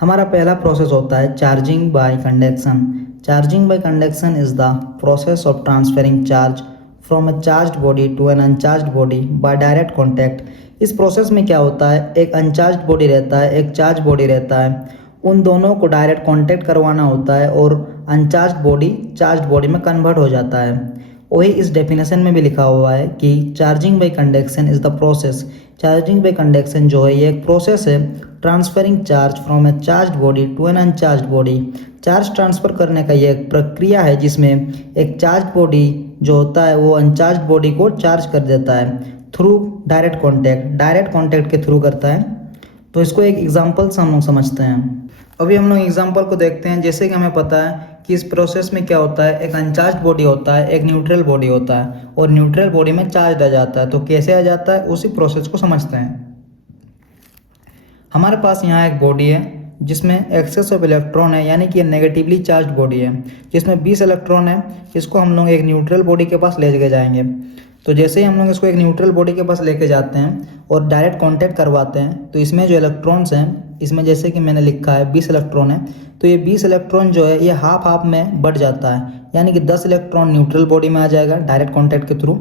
हमारा पहला प्रोसेस होता है charging by conduction. Charging by conduction is the process of transferring charge from a charged body to an uncharged body by direct contact. इस process में क्या होता है, एक अनचार्ज्ड बॉडी रहता है, एक चार्ज बॉडी रहता है, उन दोनों को डायरेक्ट कॉन्टैक्ट करवाना होता है और अनचार्ज्ड बॉडी चार्ज्ड बॉडी में कन्वर्ट हो जाता है। वही इस डेफिनेशन में भी लिखा हुआ है कि charging by conduction is the process. Charging by conduction जो है ये एक प्रोसेस है transferring charge from a charged body to an uncharged body. Charge transfer करने का ये एक प्रक्रिया है जिसमें एक चार्ज्ड बॉडी जो होता है वो अनचार्ज्ड बॉडी को चार्ज कर देता है through direct contact. Direct contact के थ्रू करता है। तो इसको एक एग्जांपल से हम लोग समझते हैं। अभी हम लोग एग्जांपल को देखते हैं। जैसे कि हमें पता है कि इस प्रोसेस में क्या होता है, एक अनचार्ज्ड बॉडी होता है, एक न्यूट्रल बॉडी होता है और न्यूट्रल बॉडी में चार्ज आ जाता है। तो कैसे आ जाता है उसी प्रोसेस को समझते हैं। हमारे पास यहाँ एक बॉडी है जिसमें एक्सेस ऑफ इलेक्ट्रॉन है, यानी कि ये नेगेटिवली चार्ज बॉडी है जिसमें 20 इलेक्ट्रॉन है। इसको हम लोग एक न्यूट्रल बॉडी के पास ले जाएंगे। तो जैसे ही हम लोग इसको एक न्यूट्रल बॉडी के पास लेके जाते हैं और डायरेक्ट कांटेक्ट करवाते हैं तो इसमें जो इलेक्ट्रॉन्स हैं, इसमें जैसे कि मैंने लिखा है 20 इलेक्ट्रॉन है, तो ये 20 इलेक्ट्रॉन जो है ये हाफ हाफ में बढ़ जाता है, यानी कि 10 इलेक्ट्रॉन न्यूट्रल बॉडी में आ जाएगा डायरेक्ट कॉन्टैक्ट के थ्रू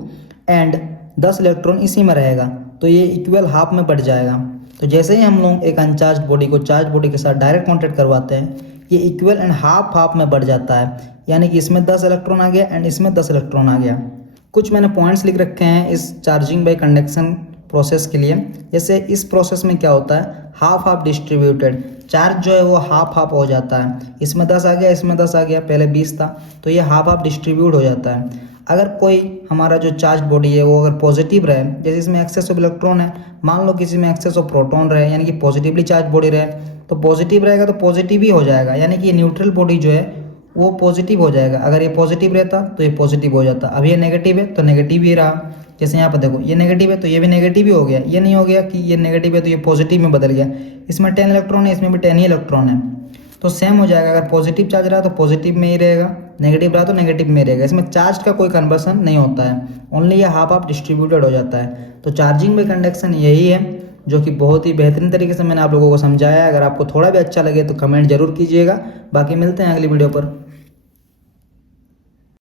एंड 10 इलेक्ट्रॉन इसी में रहेगा। तो ये इक्वल हाफ में बढ़ जाएगा। तो जैसे ही हम लोग एक अनचार्ज बॉडी को चार्ज बॉडी के साथ डायरेक्ट कॉन्टैक्ट करवाते हैं ये इक्वल एंड हाफ हाफ में बढ़ जाता है, यानी कि इसमें 10 इलेक्ट्रॉन आ गया एंड इसमें 10 इलेक्ट्रॉन आ गया। कुछ मैंने पॉइंट्स लिख रखे हैं इस चार्जिंग बाय कंडक्शन प्रोसेस के लिए। जैसे इस प्रोसेस में क्या होता है, हाफ हाफ डिस्ट्रीब्यूटेड चार्ज जो है वो हाफ हाफ हो जाता है। इसमें 10 आ गया, इसमें 10 आ गया, पहले 20 था, तो ये हाफ हाफ डिस्ट्रीब्यूट हो जाता है। अगर कोई हमारा जो चार्ज बॉडी है वो अगर पॉजिटिव रहे, जैसे इसमें एक्सेस ऑफ इलेक्ट्रॉन है, मान लो किसी में एक्सेस ऑफ प्रोटॉन रहे, यानी कि पॉजिटिवली चार्ज बॉडी रहे, तो पॉजिटिव रहेगा तो पॉजिटिव ही हो जाएगा, यानी कि ये न्यूट्रल बॉडी जो है वो पॉजिटिव हो जाएगा। अगर ये पॉजिटिव रहता तो ये पॉजिटिव हो जाता। अब ये नेगेटिव है तो नेगेटिव ही रहा। जैसे यहाँ पर देखो ये नेगेटिव है तो ये भी नेगेटिव ही हो गया। ये नहीं हो गया कि ये नेगेटिव है तो ये पॉजिटिव में बदल गया। इसमें 10 इलेक्ट्रॉन है, इसमें भी 10 ही इलेक्ट्रॉन है, तो सेम हो जाएगा। अगर पॉजिटिव चार्ज रहा तो पॉजिटिव में ही रहेगा, नेगेटिव रहा तो नेगेटिव में रहेगा। इसमें चार्ज का कोई कन्वर्सन नहीं होता है, ओनली ये हाफ हाफ डिस्ट्रीब्यूटेड हो जाता है। तो चार्जिंग बाय कंडक्शन यही है जो कि बहुत ही बेहतरीन तरीके से मैंने आप लोगों को समझाया है। अगर आपको थोड़ा भी अच्छा लगे तो कमेंट जरूर कीजिएगा। बाकी मिलते हैं अगली वीडियो पर।